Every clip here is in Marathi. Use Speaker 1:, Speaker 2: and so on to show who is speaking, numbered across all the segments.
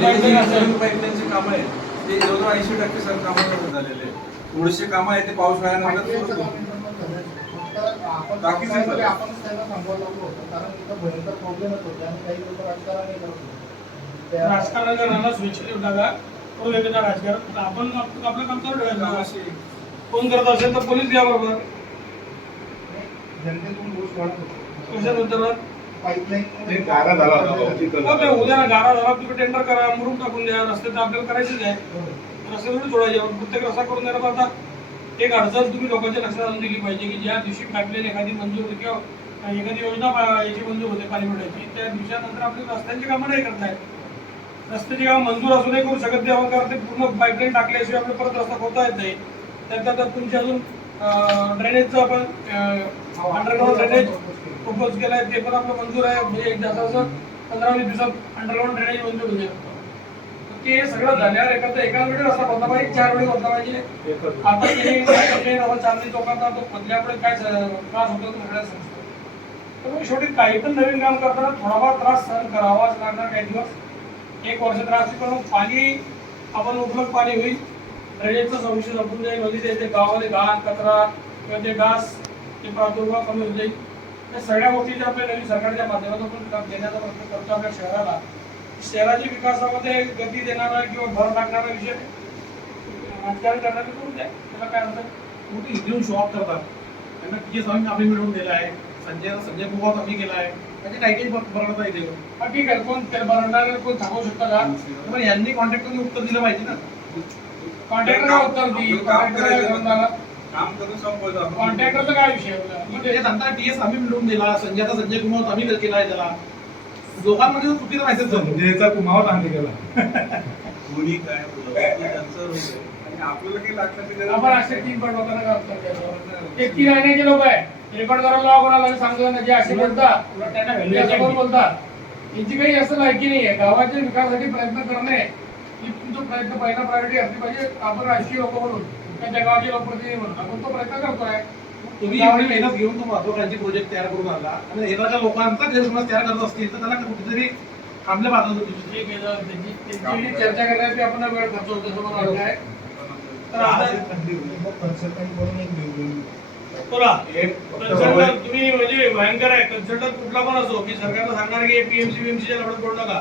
Speaker 1: पाईपलाईनचे काम आहे ते जवळजवळ ऐंशी टक्के सर कामं झालेले आहे. थोडेसे कामं आहे ते पाऊस व्हायनंतर सुरू करू. बाकीचे
Speaker 2: बाकीचे
Speaker 1: सर.
Speaker 2: आपण त्यांना थांबवायला लागलो होतो कारण इथं भयंकर प्रॉब्लेमच होते आणि काही लोक राजकारण करत होते.
Speaker 3: तो वेगळा राजकारण. आपण आप- आपलं काम चालू ठेवायचं.
Speaker 1: कामाशी
Speaker 3: कोण करत असेल तर पोलीस घ्या बरोबर.
Speaker 2: जनतेतून घोष वाढत. होते
Speaker 3: कशानंतर
Speaker 2: पाईपलाईन
Speaker 4: गारा झाला होता.
Speaker 3: हो उद्या गारा झाला तुम्ही टेंडर करा मुरुम टाकून द्या रस्ते तर आपल्याला करायचेच आहे. रस्ते थोडी सोडायचे प्रत्येक रस्ता करून देणार. आता एक अडचण तुम्ही लोकांच्या लक्षात आणून दिली पाहिजे की ज्या दिवशी पाईपलाईन एखादी मंजूर होते किंवा एखादी योजना याची मंजूर होते पाणी पुरवठ्याची त्या दिवसानंतर आपली रस्त्यांची कामं नाही करताय रस्त्याची कामं मंजूर असून नाही करू शकत तेव्हा कारण ते पूर्ण पाईपलाईन टाकल्याशिवाय आपल्याला परत रस्ता खोदता येत नाही. त्यात तुमची अजून ड्रेनेजचं आपण अंडरग्राऊंड ड्रेनेज प्रपोज केलाय ते पण आपलं मंजूर आहे. म्हणजे एक जास्त असं पंधरा वीस दिवसात अंडरग्राऊंड ड्रेनेज मंजूर होते ते. सगळं झाल्यावर एखादा एका वेळी रस्ता होता पाहिजे चार वेळी होता पाहिजे. आता ते म्हणजे चांदणी तो बदल्यामुळे काय त्रास होतो सगळ्या संस्था त्यामुळे शेवटी काही पण नवीन काम करताना थोडाफार त्रास सहन करावाच लागणार काही दिवस. एक वर्ष त्रास पण पाणी आपण उपलब्ध पाणी होईल. ड्रेनेजचं संशय जपून जाईल नदीचे ते गावाले घाण कचरा किंवा ते घास ते प्रादुर्भाव कमी होऊन जाईल या सगळ्या गोष्टी ज्या आपल्या नवीन सरकारच्या माध्यमातून काम देण्याचा प्रयत्न करतो आपल्या शहराला शहराच्या विकासामध्ये गती देणारा किंवा भर टाकणारा विषय राजकारण करणारे करून द्या त्याला काय अर्थ?
Speaker 5: मोठी घेऊन शो ऑफ करतात? त्यांना टी एस आम्ही मिळवून दिला आहे. संजय संजय कुमार आम्ही केला आहे. काही काही बरोबर इथे.
Speaker 3: हा ठीक आहे. कोण भरणार कोण थांबवू शकतं का
Speaker 5: पण यांनी कॉन्ट्रॅक्टरने उत्तर दिलं पाहिजे ना.
Speaker 3: कॉन्ट्रॅक्टर उत्तर
Speaker 1: काम करून संपवतो
Speaker 3: कॉन्ट्रॅक्टरचा काय विषय आपला?
Speaker 5: म्हणजे हे सांगता टी एस आम्ही मिळवून दिला संजयचा संजय कुमार आम्ही केला आहे त्याला. लोकांमध्ये चुकीचं माहितीच झालं.
Speaker 4: संजयचा कुमावत आम्ही केला.
Speaker 1: कोणी काय बोललं ते त्यांचं रूप आहे. आणि आपल्याला काही
Speaker 3: आपण. असे तीन? ते तीन लोक आहे? रेकॉर्ड करायला कोणाला सांगतो ना जे असे बोलतात.
Speaker 5: त्यांना
Speaker 3: कोण बोलतात. यांची काही असं लायकी नाही आहे. गावाच्या विकासासाठी प्रयत्न करणे ही तुमचा प्रयत्न पहिला प्रायोरिटी असली पाहिजे. आपण राजकीय लोक म्हणून. किंवा त्या गावाचे लोकप्रतिनिधी म्हणून आपण तो प्रयत्न करतोय.
Speaker 5: तुम्ही एवढी मेहनत घेऊन तो महत्वाकांक्षी प्रोजेक्ट तयार करून आणला. आणि एखाद्या लोकांचा गैरसमज तयार करत असतील तर त्याला कुठेतरी थांबले पाहिजे होते
Speaker 3: त्यांची चर्चा करण्याची आपण वेळ खर्च होतो असं मला वाटत आहे तर आता
Speaker 2: कन्सल्टंट करून एक घेऊन
Speaker 3: बोला.
Speaker 4: एक
Speaker 3: कन्सल्टंट तुम्ही म्हणजे भयंकर आहे. कन्सल्टंट कुठला पण असो की सरकारला सांगणार की पीएमसी बीएमसीच्या लढत पडू नका.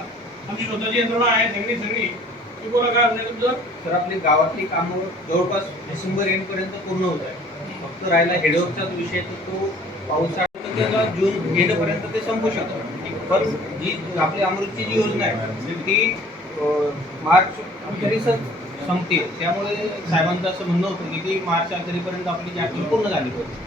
Speaker 3: आमची स्वतःची यंत्रणा आहे सगळी सगळी. ती बोला काय तुमचं?
Speaker 6: तर आपली गावातली कामं जवळपास डिसेंबर एंड पर्यंत पूर्ण होत आहे फक्त राहिला हेडवर्कचाच विषय तर तो पावसाळ्यात त्याला जून एंड पर्यंत ते संपू शकतं. पण जी आपली अमृतची जी योजना आहे ती मार्च अखेरीस संपते. त्यामुळे साहेबांचं असं म्हणणं होतं की ती मार्च अखेरीपर्यंत आपली जी पूर्ण झाली पाहिजे.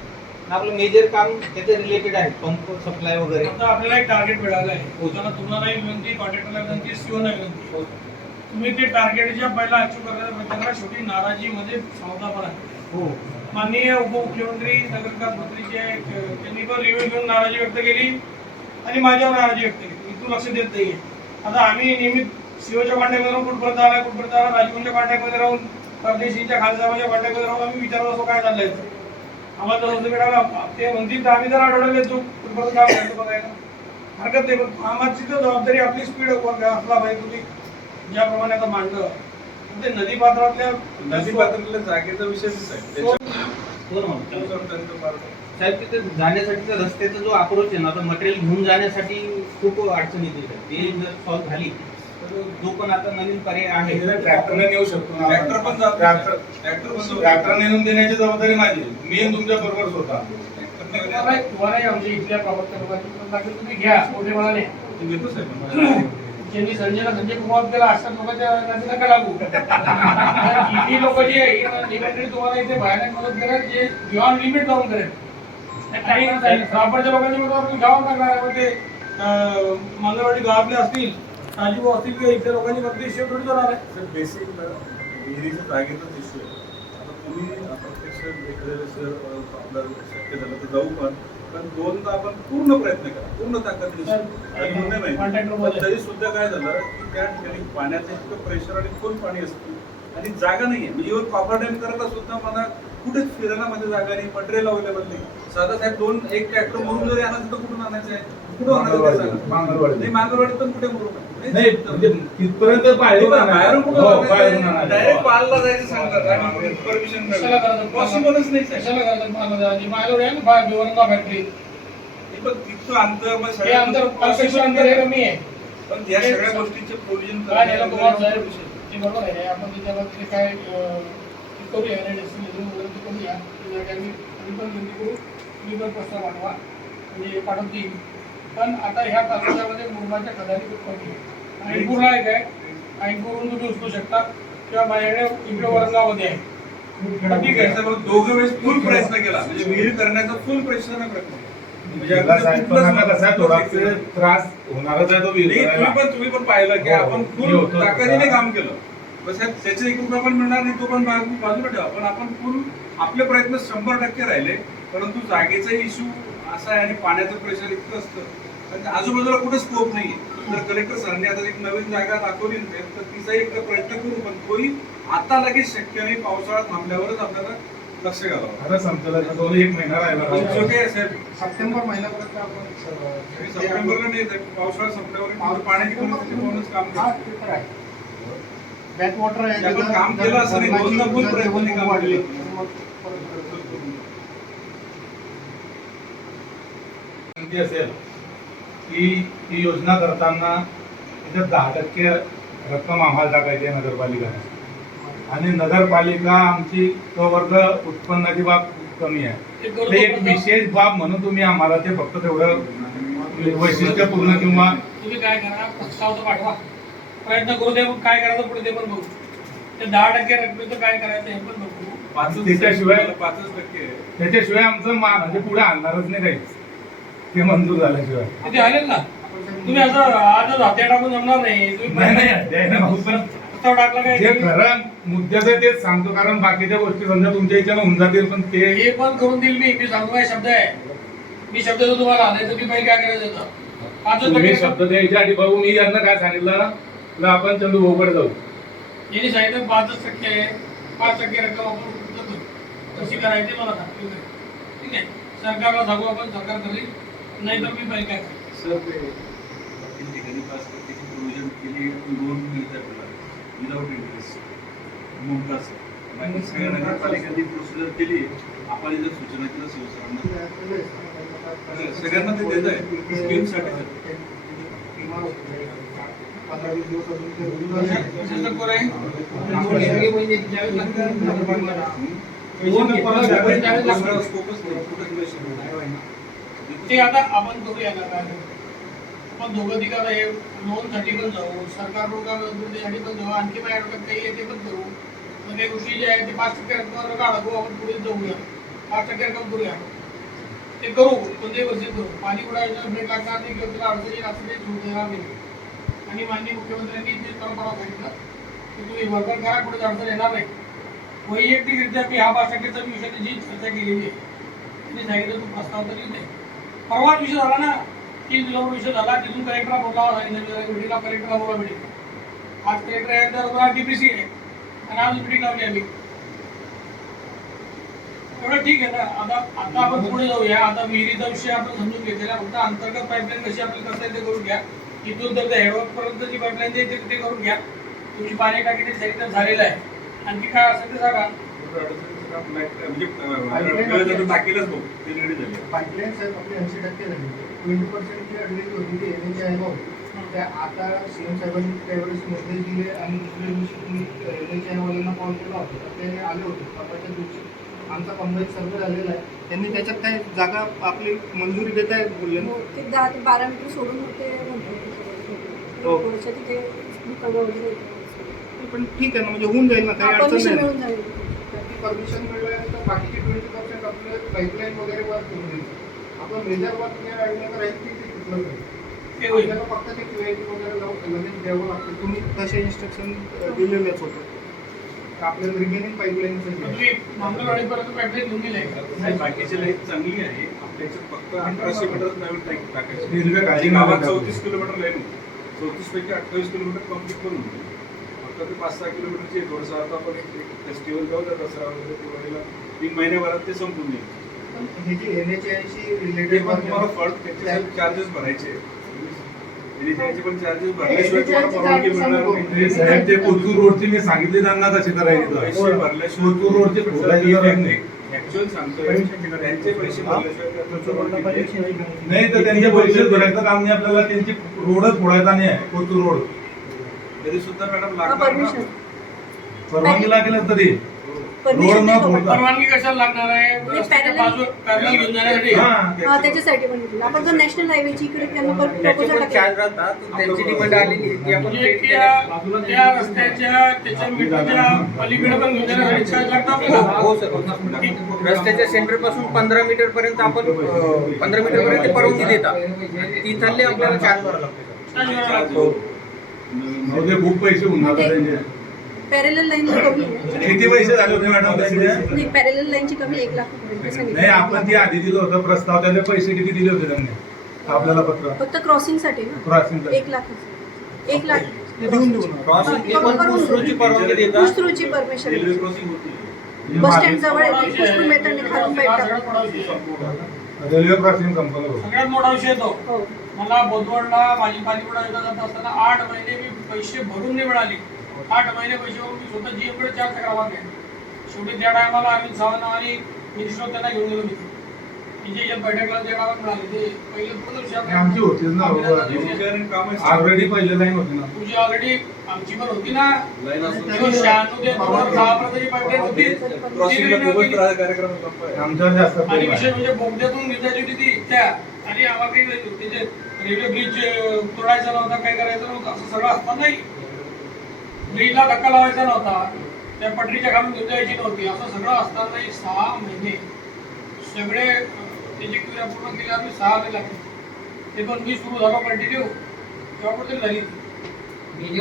Speaker 6: आपलं मेजर काम त्याचे रिलेटेड आहे पंप सप्लाय वगैरे.
Speaker 3: आता आपल्याला एक टार्गेट मिळालं आहे. त्याला तुम्हाला विनंती कॉन्ट्रॅक्टरला विनंती सीओला विनंती. तुम्ही ते टार्गेट ज्या पहिला अचीव करण्याचा प्रयत्न करा शेवटी नाराजीमध्ये सावधापणा आहे.
Speaker 6: हो.
Speaker 3: माननीय उपमुख्यमंत्री नगरविकास मंत्री जे आहेत, त्यांनी पण रिव्ह्यू घेऊन नाराजी व्यक्त केली आणि माझ्यावर नाराजी व्यक्त केली. इथून लक्ष देत नाहीये. आता आम्ही नियमित सीओच्या कॉन्टॅक्टमध्ये राहून कुठपर्यंत आला कुठपर्यंत आला राजभवनच्या कॉन्टॅक्टमध्ये राहून परदेशीच्या खासदाराच्या कॉन्टॅक्टमध्ये राहून आम्ही विचारत असतो काय चाललंय? ते. आम्हाला जर असं मिळालं ते म्हणतील तर आम्ही जर आठवड्याला येतो. कुठपर्यंत काय बघायला. हरकत नाही पण तर जबाबदारी आपली स्पीड असला पाहिजे तुम्ही. ज्याप्रमाणे आता मांडलं ते नदी पात्रातल्या
Speaker 1: नदी पात्रातल्या जागेचा विषयच आहे
Speaker 6: हो. साहेब तिथे जाण्यासाठीचा रस्त्याचा जो अप्रोच आहे ना आता मटेरियल घेऊन जाण्यासाठी खूप अडचण येते. ते जर सॉल्व्ह झाली तर जो पण आता नवीन पर्याय आहे
Speaker 4: ट्रॅक्टरने नेऊ शकतो ना.
Speaker 1: ट्रॅक्टर पण जातो
Speaker 4: ट्रॅक्टर
Speaker 1: ट्रॅक्टर पण.
Speaker 4: ट्रॅक्टर नेऊन देण्याची जबाबदारी माझी मी तुमच्या बरोबर होता
Speaker 3: तुम्हालाही आमच्या इथल्या प्रवक्त्या लोकांची पण लागेल तुम्ही घ्या मोठे म्हणाले
Speaker 1: ते घेतो साहेब.
Speaker 3: ज्यांनी संजयला संजय कुमार केला अशा लोकांच्या नदी नका लागू. इथली लोक जी आहे ही मंडळी तुम्हाला इथे भयानक मदत करेल जे बियॉन्ड लिमिट जाऊन करेल. करणार आहे म्हणजे अं, मंगळवाडी गावातले असतील राजूभाऊ असतील किंवा इथल्या लोकांची इश्यू थोडी होणार आहे.
Speaker 1: बेसिक विहिरीच्या जागेचाच इश्यू आहे. आता तुम्ही प्रत्यक्ष एखाद्या आपलं शक्य झालं तर जाऊ पण. पण दोनदा आपण पूर्ण प्रयत्न करा. पूर्ण ताकद तरी सुद्धा काय झालं की त्या ठिकाणी पाण्याचं इतकं प्रेशर आणि खोल पाणी असतं. आणि जागा नाहीये. मी इव्हन कॉपर डॅम करायला सुद्धा मला कुठेच फिरायला मध्ये जागा नाही. मटेरियल अवेलेबल नाही. साधा साहेब दोन एक ट्रॅक्टर म्हणून जरी आणायचं तर कुठून आणायचं आहे? कुठून आणायचं. नाही मांगरवाडी. पण कुठे म्हणू नका
Speaker 5: नाही म्हणजे तिथपर्यंत आणायचं.
Speaker 1: डायरेक्ट पालला जायचं सांगतात. आणि परमिशन
Speaker 3: कशाला करायचं?
Speaker 1: पॉसिबलच नाही साहेब.
Speaker 3: कशाला आणि माझ्याकडे आहे ना बाय बेवरंगा फॅक्टरी
Speaker 1: हे तिथं अंतर मग
Speaker 3: हे
Speaker 1: सगळ्या
Speaker 3: अंतर
Speaker 1: गोष्टी
Speaker 3: कन्स्ट्रक्शन अंतर हे कमी आहे.
Speaker 1: पण या सगळ्या गोष्टीचे प्रोव्हिजन
Speaker 3: काय नाही कुमार साहेब ते बरोबर आहे. आपण त्याच्यावर ते काय अं, ते करूया ना डेस्टिनेशन वगैरे ते करूया. त्या जागी आम्ही आम्ही पण विनंती करू तुम्ही पण प्रस्ताव पाठवा. म्हणजे पाठवून देईल पण आता ह्या तालुक्यामध्ये मुरमाच्या खूप कमी आहे. ऐनपूरला आहे. काय तुम्ही उचलू शकता. किंवा माझ्याकडे इकडे वरंगामध्ये आहे. ठीक आहे.
Speaker 1: साहेब दोघं वेळेस फुल प्रयत्न केला. म्हणजे विहीर करण्याचा फुल प्रयत्न. म्हणजे
Speaker 5: त्रास होणारच आहे तो
Speaker 1: तुम्ही. पण तुम्ही पण पाहिलं की
Speaker 5: हो,
Speaker 1: आपण फुल. ताकदीने काम केलं. त्याचे एक रुपया पण मिळणार नाही तो पण बाजू- बाजूला ठेवा. पण आपण फुल आपले प्रयत्न शंभर टक्के राहिले. परंतु जागेचा इश्यू असा आहे आणि पाण्याचं प्रेशर इतकं असतं. आणि आजूबाजूला कुठे स्कोप नाही तर कलेक्टर सरांनी आता एक नवीन जागा दाखवली ना तर तिचाही एकदा प्रयत्न करू पण तोही आता लगेच शक्य नाही पावसाळा थांबल्यावरच आपल्याला लक्ष घालावं.
Speaker 5: आता संपलं ना, दोन एक महिना राहिला.
Speaker 1: साहेब?
Speaker 2: सप्टेंबर महिन्यापर्यंत आपण
Speaker 1: सप्टेंबरला नाही पावसाळा संपल्यावर पाण्याची परिस्थिती पाहूनच काम करतो.
Speaker 2: आहे. बॅकवॉटर आहे
Speaker 1: आपण
Speaker 2: जर-
Speaker 1: काम केलं असं नाही,
Speaker 2: जर
Speaker 1: प्रयत्नाने
Speaker 2: लेवल
Speaker 1: काम
Speaker 2: वाढली,
Speaker 5: असेल. की ही योजना करताना त्याच्यात दहा टक्के रक्कम आम्हाला टाकायची आहे नगरपालिकेने. आणि नगरपालिका आमची तो वर्ग उत्पन्नाची बाब कमी आहे.
Speaker 3: ते
Speaker 5: एक. विशेष बाब म्हणून तुम्ही आम्हाला ते फक्त तेवढं वैशिष्ट्यपूर्ण किंवा
Speaker 3: तुम्ही काय करा प्रस्ताव पाठवा. प्रयत्न करू दे मग काय करायचं पुढे ते पण बघू. ते दहा टक्के रकमेचं काय करायचं हे पण बघू.
Speaker 1: पाचच
Speaker 5: त्याच्याशिवाय-
Speaker 1: पाचच टक्के. आहे.
Speaker 5: त्याच्याशिवाय आमचं म्हणजे पुढे आणणारच नाही काहीच ते मंजूर झाल्याशिवाय.
Speaker 3: ते आलेल ना? तुम्ही असं आजच हात्या टाकून जमणार नाही. तुम्ही
Speaker 5: नाही नाही द्यायला भाऊ, पण
Speaker 3: प्रस्ताव टाकला काय
Speaker 5: जे खरं मुद्द्याचं तेच सांगतो कारण बाकीच्या गोष्टी समजा तुमच्या इच्छेनं होऊन जातील पण ते
Speaker 3: हे पण करून देईल मी. मी सांगतो काय शब्द आहे. मी शब्द देतो तुम्हाला नाही तर मी पहिले काय करायचं होतं?
Speaker 5: तुम्ही शब्द द्यायच्या आधी भाऊ मी यांना काय सांगितलं तर आपण चंदू भाऊकडे जाऊ.
Speaker 3: यांनी सांगितलं पाचच टक्के आहे. पाच टक्के रक्कम आपण करू कशी करायची मला सांग ठीक आहे ठीक आहे. सरकारला सांगू आपण सरकार करेल. नाही तर मी पहिले काय.
Speaker 1: सर ते ठिकाणी पाच टक्क्याची प्रोव्हिजन केली लोन मिळतं आपल्याला विदाउट इंटरेस्ट मुमताज बाकी सगळ्या नगरपालिकांनी प्रोसिजर केली आपण जर सूचना केलं शिवसरांना सगळ्यांना ते देत आहे. स्कीमसाठी
Speaker 3: आहे?
Speaker 1: कुठंच नाही.
Speaker 3: ते आता आपण करूया ना काय आपण दोघं तिघं हे लोनसाठी पण जाऊ सरकार काय पण जाऊ आणखी माझ्या डोक्यात काही आहे ते पण करू. मग काही गोष्टी ज्या आहेत ते पाच टक्के रकमावर काढू आपण पुढे जाऊया. पाच टक्के रक्कम करूया. ते करू कोणत्याही वर्षी करू. पाणी उडायचं भेट लागणार नाही किंवा त्याला अडचणी असं ते सुरू देणार नाही. आणि माननीय मुख्यमंत्र्यांनी ते परंपरा सांगितलं की तुम्ही वर्कर करा कुठे अडचण येणार नाही. वैयक्तिकरित्या मी हा पाच टक्केचा विषयाची जी चर्चा केलेली आहे त्यांनी सांगितलं तू प्रस्ताव तरी नाही परवा विषय झाला ना तीन दिवसावर विषय झाला तिथून कलेक्टरला बोलावा मिटिंगला कलेक्टरला बोला मिटिंग आज कलेक्टर आहे तर डीपीसी आहे. आणि आज मिटिंग लावली आम्ही. एवढं ठीक आहे ना. आता आता आपण पुढे जाऊया. आता विहिरीचा विषय आपण समजून घेतलेला फक्त अंतर्गत पाईपलाईन कशी आपली करता येते ते करून घ्या. तिथून तर त्या हेडवर्कपर्यंत जी पाईपलाईन जाईल ते करून घ्या. तुमची पाणी टाकी ते साहित्य झालेलं आहे. आणखी काय असेल ते सांगा.
Speaker 2: पाईपलाईन साहेब आपली ऐंशी टक्के झाली. ट्वेंटी पर्सेंटची अडलेली होती ती एन एच आहे भाऊ त्या आता सीएम साहेबांनी त्यावेळेस निर्देश दिले आणि दुसऱ्या दिवशी तुम्ही एन एच वाल्यांना कॉल केला होता. ते आले होते. परवाच्या दिवशी. आमचा कंबाईन सर्वे झालेला आहे. त्यांनी त्याच्यात काय जागा आपली मंजुरी देत आहे बोलले ना?
Speaker 7: ते दहा ते बारा मीटर सोडून होते
Speaker 2: हो. पण ठीक आहे ना म्हणजे होऊन जाईल ना काही अडचण नाही. परमिशन मिळाल्यानंतर बाकीचे ट्वेंटी पर्सेंट आपले पाईपलाईन वगैरे वर्क करून द्यायचं आपण मेजर वर्क जे ना राहील ती तिथलं जाईल.
Speaker 3: होईल.
Speaker 2: आपल्याला फक्त ते क्युआयटी वगैरे लावून लगेच द्यावं लागतं. तुम्ही तसे इन्स्ट्रक्शन दिलेलेच होते. आपल्याला रिमेनिंग
Speaker 3: पाईपलाईन
Speaker 1: बाकीची लाईन चांगली आहे. आपल्या याच्यात फक्त अठराशे मीटर नवीन टाकायची. गावात चौतीस किलोमीटर लाईन होती चौतीस पैकी अठ्ठावीस किलोमीटर कंप्लीट करून. ते पाच सहा किलोमीटरची आहे. थोडंसं आता आपण एक फेस्टिवल जाऊ द्या दसरा वगैरे दिवाळीला. तीन महिन्याभरात ते संपून येईल
Speaker 2: हे जे एन एच आयशी
Speaker 1: ते
Speaker 2: रिलेटेड
Speaker 1: पण तुम्हाला फळ त्याचे चार्जेस भरायचे
Speaker 5: साहेब ते कोथरूड रोडची मी सांगितले त्यांना करायची कोथरूड रोडचे
Speaker 1: ऍक्च्युअल सांगतोय. त्यांचे पैसे नाही.
Speaker 5: नाही तर त्यांचे पैसे भरायचं काम नाही. आपल्याला त्यांची रोडच फोडायचा नाही आहे. कोथरूड रोड.
Speaker 1: तरी सुद्धा मॅडम
Speaker 7: हा
Speaker 1: लागणार
Speaker 7: परमिशन
Speaker 1: ना.
Speaker 5: परवानगी लागेल तरी
Speaker 7: परमिशन
Speaker 5: न.
Speaker 3: परवानगी कशाला लागणार आहे? रस्त्याच्या
Speaker 7: parallel-
Speaker 3: बाजू पॅरल घेऊन जाण्यासाठी?
Speaker 5: हा
Speaker 7: हा त्याच्यासाठी पण घेतलं. आपण जर नॅशनल हायवेची इकडे त्यांना
Speaker 6: त्याचे
Speaker 7: प्रपोजल
Speaker 6: पण चार्ज
Speaker 7: टाकलं
Speaker 6: राहतात. तर त्यांची डिमांड आलेली आहे. की आपण
Speaker 3: म्हणजे
Speaker 6: पेड
Speaker 3: त्या त्या रस्त्याच्या त्याच्या मीटरच्या पलीकडे पण घेऊन जाण्यासाठी चार्ज लागतो आपल्याला
Speaker 6: हो सर. रस्त्याच्या सेंटरपासून पंधरा मीटर पर्यंत आपण पंधरा मीटर पर्यंत परवानगी देतात. ती चालली आपल्याला चार्ज लागतो.
Speaker 3: भरावा
Speaker 1: चार्ज
Speaker 3: लागतो.
Speaker 5: खूप पैसे
Speaker 7: पॅरेलल लाईन कमी आहे.
Speaker 5: किती पैसे झाले होते मॅडम त्यांचे
Speaker 7: नाही पॅरेलल लाईनची कमी एक लाख रुपये सांगितलं.
Speaker 5: नाही आपण ती आधी दिलं होतं प्रस्ताव त्याचे पैसे किती दिले होते त्यांनी? आपल्याला पत्र
Speaker 7: फक्त क्रॉसिंगसाठी. ना
Speaker 5: क्रॉसिंग
Speaker 7: एक लाख. एक लाख परमिशन
Speaker 1: होती.
Speaker 7: बस स्टँड जवळ आहे. मेथडने खालून.
Speaker 5: रेल्वे क्रॉसिंग होतं.
Speaker 3: सगळ्यात मोठा विषय तो.
Speaker 7: हो.
Speaker 3: मला बोदवडला माझी पाणीपुडा येतात जात असताना आठ महिने मी पैसे भरून नाही मिळाले. आठ महिने पैसे भरून मी स्वतः जीएमकडे चार चक्रा मारले शेवटी त्या टायमाला अरविंद सावंत आणि मिनिस्टर त्यांना घेऊन गेलो मी तिचे जे बैठकला मिळाले ते पहिले पूर्ण विषय
Speaker 5: आमची ना ऑलरेडी पहिले लाईन होती ना.
Speaker 3: तुझी ऑलरेडी आमची पण होती ना.
Speaker 1: लाईन असून
Speaker 3: तेव्हा शहाण्णव ते पाईपलाईन होती.
Speaker 1: कार्यक्रम.
Speaker 5: आमच्यावर जास्त
Speaker 3: आणि
Speaker 5: आहे.
Speaker 3: म्हणजे बोगद्यातून होती ती त्या. आणि आम्हाला काही त्याचे रेल्वे ब्रिज तोडायचा नव्हता काय करायचं नव्हतं असं सगळं असतानाही ब्रिजला धक्का लावायचा नव्हता. त्या पटरीच्या खालून घेऊन जायची नव्हती. असं सगळं असतानाही सहा महिने सगळे त्याची क्रिया पूर्ण केली आम्ही सहा महिने लागले. ते पण मी सुरू झालो कंटिन्यू तेव्हा कुठे झाली ही-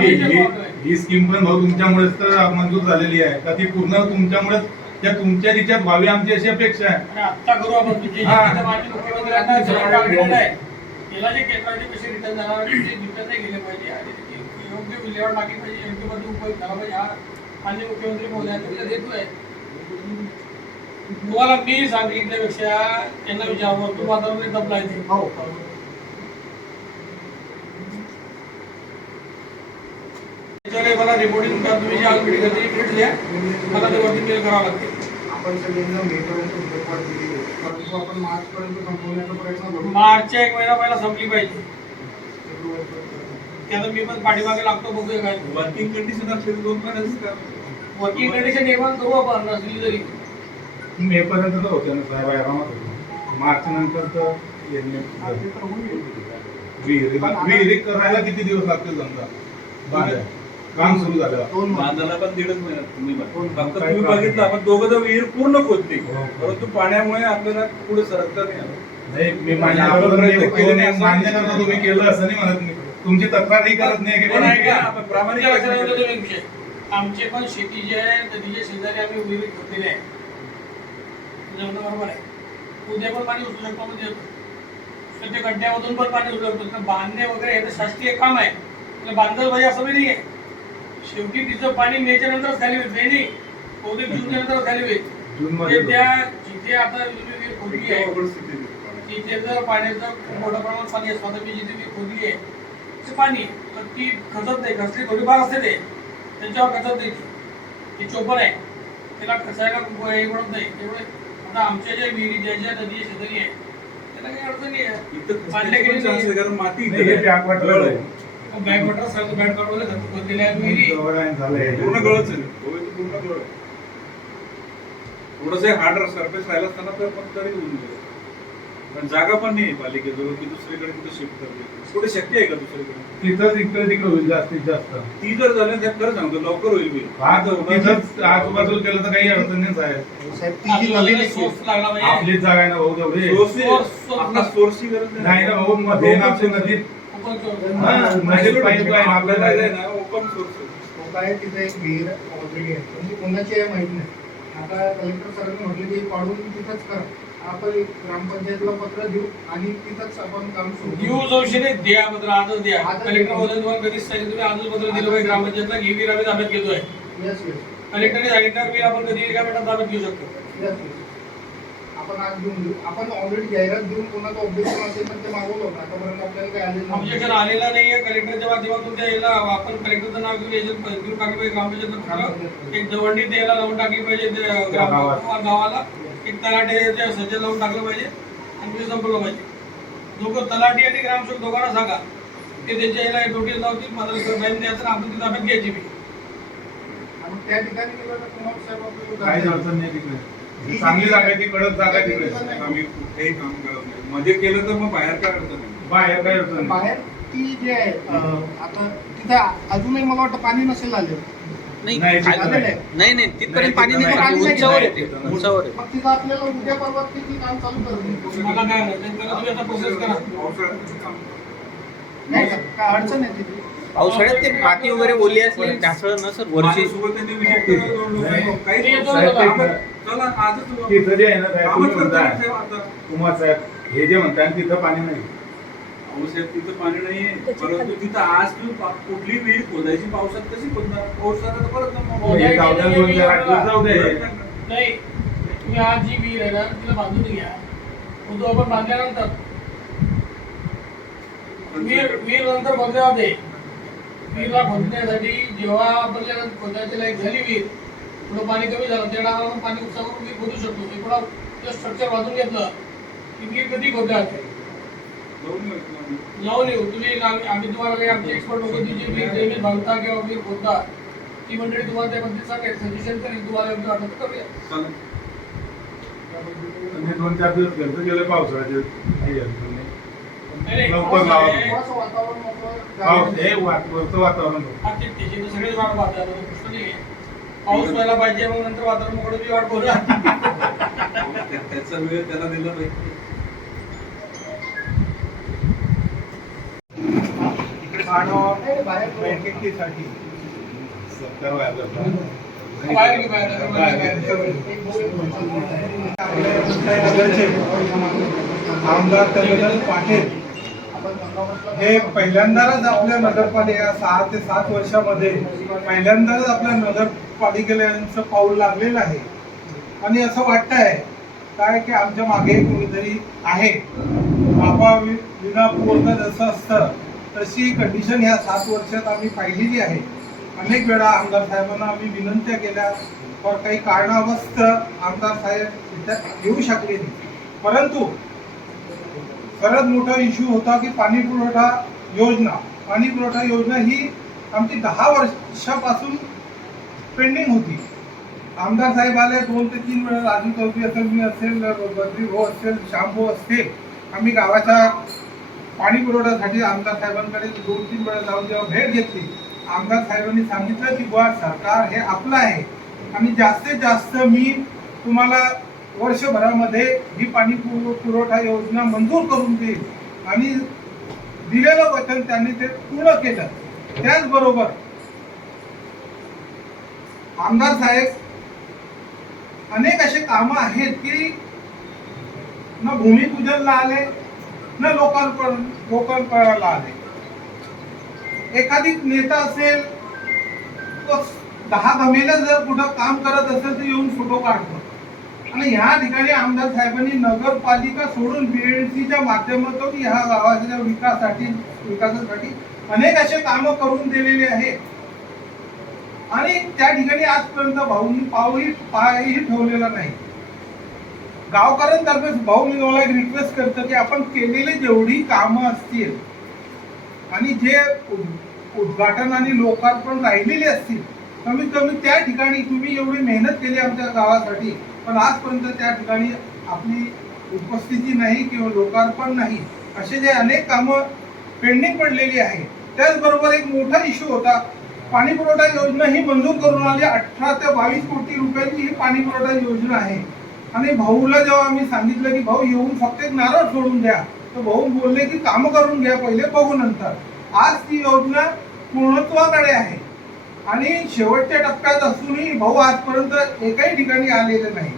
Speaker 3: major
Speaker 5: ही-. ही स्कीम पण भाऊ तुमच्यामुळेच तर मंजूर झालेली आहे. का ती पूर्ण तुमच्यामुळेच त्या तुमच्या तिच्यात व्हावी आमची अशी अपेक्षा आहे.
Speaker 3: आत्ता करू आपण तुमचे
Speaker 5: हा.
Speaker 3: माजी मुख्यमंत्र्यांना सगळं टाकलेलं आहे. त्याला जे केंद्राचे कसे रिटर्न जाणार ते रिटर्न नाही गेले पाहिजे. आणि योग्य विल्हेवाट पाहिजे योग्य पद्धती उपयोग झाला पाहिजे. हा माननीय मुख्यमंत्री तुम्हाला मी सांगितल्यापेक्षा त्यांना विचारावं. तू वातावरण दबला आहे ते.
Speaker 2: हो.
Speaker 3: मला रिपोर्टिंग करा. तुम्ही जी आज meeting करते नीट लिहा मला ते वरती मेल करावं लागते.
Speaker 2: आपण सगळ्यांना मे पर्यंत मुदतवाढ दिली. आहे परंतु आपण मार्च पर्यंत संपवण्याचा प्रयत्न करू.
Speaker 3: मार्चच्या एक महिना पहिला संपली पाहिजे.
Speaker 2: फेब्रुवारीपर्यंत.
Speaker 3: ते आता मी पण पाठीमागे लागतो बघूया काय
Speaker 1: वर्किंग कंडिशन असली तर दोन महिन्याचं
Speaker 3: वर्किंग कंडिशन निर्माण करू आपण नसली तरी.
Speaker 5: मे पर्यंत तर होते ना साहेब आरामात होते. मार्च नंतर तर. विहिरी करायला किती दिवस लागतील समजा. काम सुरू झालं.
Speaker 1: बांधायला पण दीडच महिन्यात तुम्ही फक्त
Speaker 5: काय
Speaker 1: तुम्ही
Speaker 5: काम?
Speaker 1: बघितलं आपण दोघं विहीर पूर्ण खोदली.
Speaker 5: हो.
Speaker 1: परंतु पाण्यामुळे आपल्याला पुढे सरकता नाही आलं.
Speaker 5: नाही मी मान्य करतो तुम्ही केलं असं नाही म्हणत मी. तुमची तक्रारही करत नाही
Speaker 1: प्रामाणिक.
Speaker 3: आमचे पण शेती जी आहे नदीच्या शेजारी आम्ही विहिरी खोदलेली आहे तुझं म्हणणं बरोबर आहे. उद्या पण पाणी उचलू शकतो म्हणजे ते गड्ड्यामधून पण पाणी उचलू शकतो. बांधणे वगैरे हे तर शासकीय काम आहे. बांधलं पाहिजे असं बी नाही आहे शेवटी तिचं पाणी मेच्या नंतरच खाली होईल. नाही नाही. बहुतेक जूनच्या नंतरच खाली होईल. म्हणजे त्या जिथे आता खोदली आहे.
Speaker 1: आहे.
Speaker 3: तिथे जर पाण्याचं मोठ्या प्रमाणात पाणी असतं आता मी जिथे मी खोदली आहे ते पाणी आहे. तर ती खचत नाही. खचली थोडीफार असते ते. त्यांच्यावर खचत नाही ती. चोपर आहे. त्याला खचायला खूप हे पडत नाही. त्यामुळे आता आमच्या ज्या विहिरी ज्या ज्या नदी शेजारी आहे त्याला काही अडचणी आहे.
Speaker 1: आहे, माती
Speaker 3: बॅग वॉटर सगळं बॅग वॉटर खोदलेल्या आहेत विहिरी
Speaker 5: जवळ आहे, झालंय.
Speaker 1: पूर्ण गळच आहे. होय, तो पूर्ण गळ आहे. थोडंसं हार्ड सरफेस राहिला असताना तर पण तरी होऊन गेलं पण जागा पण नाही पालिकेजवळ की दुसरीकडे कुठे शिफ्ट करते? कुठे शक्य आहे का दुसरीकडे?
Speaker 5: तिथंच इकडे तिकडे होईल जास्तीत जास्त.
Speaker 1: ती जर झालं तर खरं सांगतो लवकर होईल होईल
Speaker 5: आज तिथंच आजूबाजूला केलं तर काही अडचण नाही साहेब.
Speaker 2: साहेब ती जी नवीन एक
Speaker 3: सोर्स लागला पाहिजे
Speaker 5: आपलीच जागा आहे ना भाऊ तेवढी
Speaker 1: आपला सोर्सची गरज
Speaker 5: नाही. ना भाऊ मध्ये ना आपली नदीत
Speaker 2: काय तिथे एक विहीर ऑलरेडी आहे म्हणजे कोणाची आहे नाही आता कलेक्टर सरांनी म्हटलं की पाडून तिथंच करा आपण ग्रामपंचायतला पत्र देऊ आणि तिथंच आपण काम सुरू करू.
Speaker 3: न्यूज द्या पत्र आजच द्या कलेक्टर महोदय तुम्हाला कधीच सांगितलं तुम्ही आजच पत्र दिलं पाहिजे ग्रामपंचायतला घे वीर आम्ही ताब्यात घेतोय कलेक्टरने सांगितलं वीर आपण कधी एका मिनिटात ताब्यात घेऊ शकतो
Speaker 2: आपण आज घेऊन देऊ. आपण ऑलरेडी जाहिरात देऊन कोणाचं ऑब्जेक्शन असेल तर ते मागवलं होतं. आतापर्यंत आपल्याला काही आलेलं
Speaker 3: ऑब्जेक्शन
Speaker 2: नाही.
Speaker 3: आलेला नाहीये. कलेक्टरच्या माध्यमातून त्याला आपण कलेक्टरचं नाव घेऊन एजंट घेऊन टाकली पाहिजे ग्रामपंचायत एक दवंडी त्याला लावून टाकली पाहिजे गावाला. एक तलाठी सज्ज लावून टाकलं पाहिजे आणि ते संपलं पाहिजे. दोघं तलाठी आणि ग्रामसेवक दोघांना सांगा. ते त्यांच्या याला नोटीस लावतील माझा टाइम द्यायचा आपण ती ताब्यात घ्यायची मी
Speaker 2: आणि त्या ठिकाणी
Speaker 5: काहीच अडचण नाही तिकडे. चांगली जागा आहे ती कडक जागा तिकडे
Speaker 1: आम्ही कुठेही काम करत नाही. मध्ये केलं तर मग बाहेर काय अडचण नाही.
Speaker 5: बाहेर काही अडचण नाही.
Speaker 2: बाहेर ती जे आहे अं, आता तिथं अजूनही मला वाटतं पाणी नसेल आलं
Speaker 6: नाही
Speaker 5: नाही, तिथं
Speaker 2: नाही.
Speaker 6: नाही नाही तिथपर्यंत पाणी नाही.
Speaker 2: नाही.
Speaker 6: उंचावर येते. उंचावर येते
Speaker 2: मग तिथं आपल्याला उद्या परवा किती काम चालू
Speaker 3: काय करा तुम्ही आता प्रोसेस करा.
Speaker 1: पावसाळ्यात काम
Speaker 2: नाही का? काय अडचण आहे तिथे.
Speaker 6: पावसाळ्यात ते माती वगैरे ओली असली ढासळ न सर वरची
Speaker 3: नाही.
Speaker 1: नाही.
Speaker 5: तिथं जे आहे ना साहेब, तुम्ही म्हणताय.
Speaker 1: आता.
Speaker 5: कुमार साहेब हे जे म्हणताय तिथं पाणी नाही.
Speaker 1: साहेब तिथं पाणी
Speaker 7: त्याची
Speaker 1: परंतु तिथं आज तुम्ही पा- कुठली विहीर खोदायची पावसात कशी खोदणार? पावसात तर परत मग-
Speaker 5: हे जाऊ द्या, दोन चार आठ दिवस जाऊ दे.
Speaker 3: नाही तुम्ही आज जी विहीर आहे ना तिला बांधून घ्या. मग तो आपण बांधल्यानंतर. विहीर विहीर नंतर बदल्या होते विहीरला खोदण्यासाठी जेव्हा आपल्याला खोदायची लाईक झाली विहीर थोडं पाणी कमी झालं त्या आपण पाणी उपसा करून विहीर खोदू शकतो. ते थोडा ते स्ट्रक्चर बांधून घेतलं की विहीर कधी येते?
Speaker 1: जाऊन येऊ. तुम्ही.
Speaker 3: आम्ही आम्ही तुम्हाला काही आमचे एक्सपर्ट लोक जी जी विहीर जमीन बांधता किंवा विहीर खोदता ती मंडळी तुम्हाला त्याबद्दल सांगेल. सजेशन करेल. तुम्हाला योग्य वाटत करूया.
Speaker 5: दोन चार दिवस घरचं गेलं पावसाळ्याचे काही अडचण नाही.
Speaker 3: नाही, नाही,
Speaker 5: लवकर लावा.
Speaker 2: वातावरण
Speaker 5: पाऊस. हे वरचं वातावरण
Speaker 3: सगळेच व्हायला पाहिजे मग नंतर वातावरण मोकळं तुम्ही वाट बोला
Speaker 1: त्या- त्याचा वेळ त्याला दिला पाहिजे.
Speaker 8: नगरचे आमदार कमलदास पाटील हे पहिल्यांदाच आपल्या नगरपालिका सहा ते सात वर्षामध्ये पहिल्यांदाच आपल्या नगरपालिकेला यांचं पाऊल लागलेलं आहे. आणि असं वाटत आहे काय की आमच्या मागे कोणीतरी आहे. बाबा वि- विना पूर्ण जसं असतं तशी कंडिशन ह्या सात वर्षात आम्ही पाहिलेली आहे. अनेक वेळा आमदार साहेबांना आम्ही विनंत्या केल्या पण काही कारणावस्त आमदार साहेब येऊ शकले नाही. परंतु सर्वात मोठा इश्यू होता की पाणी पुरवठा योजना. पाणी पुरवठा योजना ही आमची दहा वर्षापासून पेंडिंग होती. आमदार साहेब आले दोन ते तीन वेळा राजू चौधरी असेल मी असेल बद्री भाऊ असेल श्याम भाऊ असतील. आम्ही गावाच्या पाणी पुरवठ्यासाठी आमदार साहेबांकडे दोन तीन वेळा जाऊन जेव्हा भेट घेतली. आमदार साहेबांनी सांगितलं की बुवा सरकार हे आपलं आहे. आणि जास्तीत जास्त मी तुम्हाला वर्षभरामध्ये ही पाणी पुर- पुरवठा योजना मंजूर करून देईल. आणि दिलेलं वचन त्यांनी ते पूर्ण केलं. त्याचबरोबर आमदार साहेब अनेक असे कामं आहेत की न भूमिपूजनला आले न लोकार्पण लोकार्पणाला आले. एखादी नेता असेल तो दहा घमेला जर कुठं काम करत असेल तर येऊन फोटो काढतो. आणि ह्या ठिकाणी आमदार साहेबांनी नगरपालिका सोडून बीएडसीच्या माध्यमातून ह्या गावाच्या विकासासाठी विकासासाठी अनेक असे कामं करून दिलेले आहेत. आणि त्या ठिकाणी आजपर्यंत भाऊंनी पाऊही पायही ठेवलेला नाही. गावकऱ्यांतर्फे भाऊ मी तुम्हाला एक रिक्वेस्ट करतो की आपण केलेली जेवढी कामं असतील आणि जे उद्घाटन आणि लोकार्पण राहिलेले असतील कमीत कमी त्या ठिकाणी तुम्ही एवढी मेहनत केली आमच्या गावासाठी. पण आजपर्यंत त्या ठिकाणी आपली उपस्थिती नाही किंवा लोकार्पण नाही असे जे अनेक कामं पेंडिंग पडलेली आहे त्याचबरोबर एक मोठा इश्यू होता पाणी पुरवठा योजना ही मंजूर करून आली. अठरा ते बावीस कोटी रुपयांची ही पाणी पुरवठा योजना आहे. आणि भाऊला जेव्हा आम्ही सांगितलं की भाऊ येऊन फक्त एक नारळ सोडून द्या. तर भाऊ बोलले की कामं करून घ्या पहिले बघू नंतर. आज ती योजना पूर्णत्वाकडे आहे. आणि शेवटच्या टप्प्यात असूनही भाऊ आजपर्यंत एकाही ठिकाणी आलेले नाही.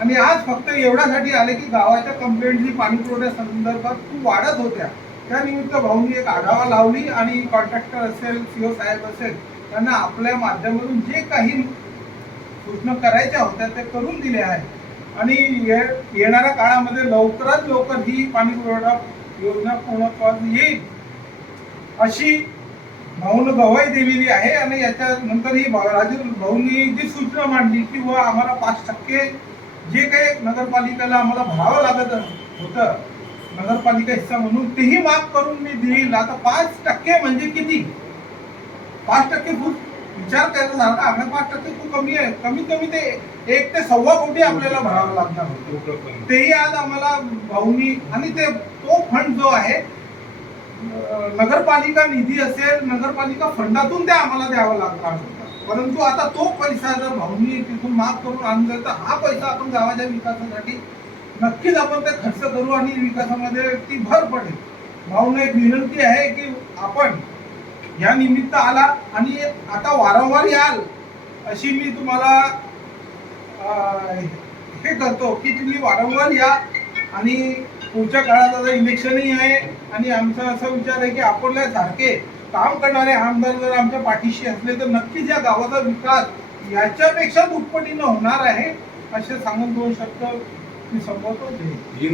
Speaker 8: आणि आज फक्त एवढ्यासाठी आले की गावाच्या कंप्लेंट ही पाणी पुरवठ्या संदर्भात खूप वाढत होत्या. त्यानिमित्त भाऊनी एक आढावा लावली आणि कॉन्ट्रॅक्टर असेल सीओ साहेब असेल त्यांना आपल्या माध्यमातून जे काही सूचना करायच्या होत्या ते करून दिल्या आहेत. आणि ये- येणाऱ्या काळामध्ये लवकरात लवकर ही पाणी पुरवठा योजना पूर्णत्वास येईल. अशी भाऊन गवाही दिलेली आहे आणि याच्यानंतर ही भा- राजू भाऊंनी जी सूचना मांडली की व आम्हाला पाच टक्के जे काही नगरपालिकेला आम्हाला भरावं लागत होतं नगरपालिका हिस्सा म्हणून तेही माफ करून मी देईल. आता पाच टक्के म्हणजे किती? पाच टक्के खूप विचार करायचा झाला. आम्हाला पाच टक्के खूप कमी आहे. कमीत कमी ते एक ते सव्वा कोटी आपल्याला भरावं लागणार होतं. तेही आज आम्हाला भाऊनी आणि ते तो फंड जो आहे नगरपालिका निधी असेल नगरपालिका फंडातून ते आम्हाला द्यावा लागणार. होता परंतु आता तो पैसा जर भाऊनी तिथून माफ करून आणला तर हा पैसा आपण गावाच्या विकासासाठी नक्कीच आपण ते खर्च करू आणि विकासामध्ये ती भर पडेल. भाऊने एक विनंती आहे की आपण या निमित्त आला आणि आता वारंवार याल अशी मी तुम्हाला हे करतो की तुम्ही वारंवार या आणि पुढच्या काळात आता इलेक्शनही आहे. आणि आमचा असा विचार आहे की आपल्यासारखे काम करणारे आमदार जर आमच्या पाठीशी असले तर नक्कीच या गावाचा विकास याच्यापेक्षा दुप्पटीनं होणार आहे असे सांगून दोन शब्द मी संपवतो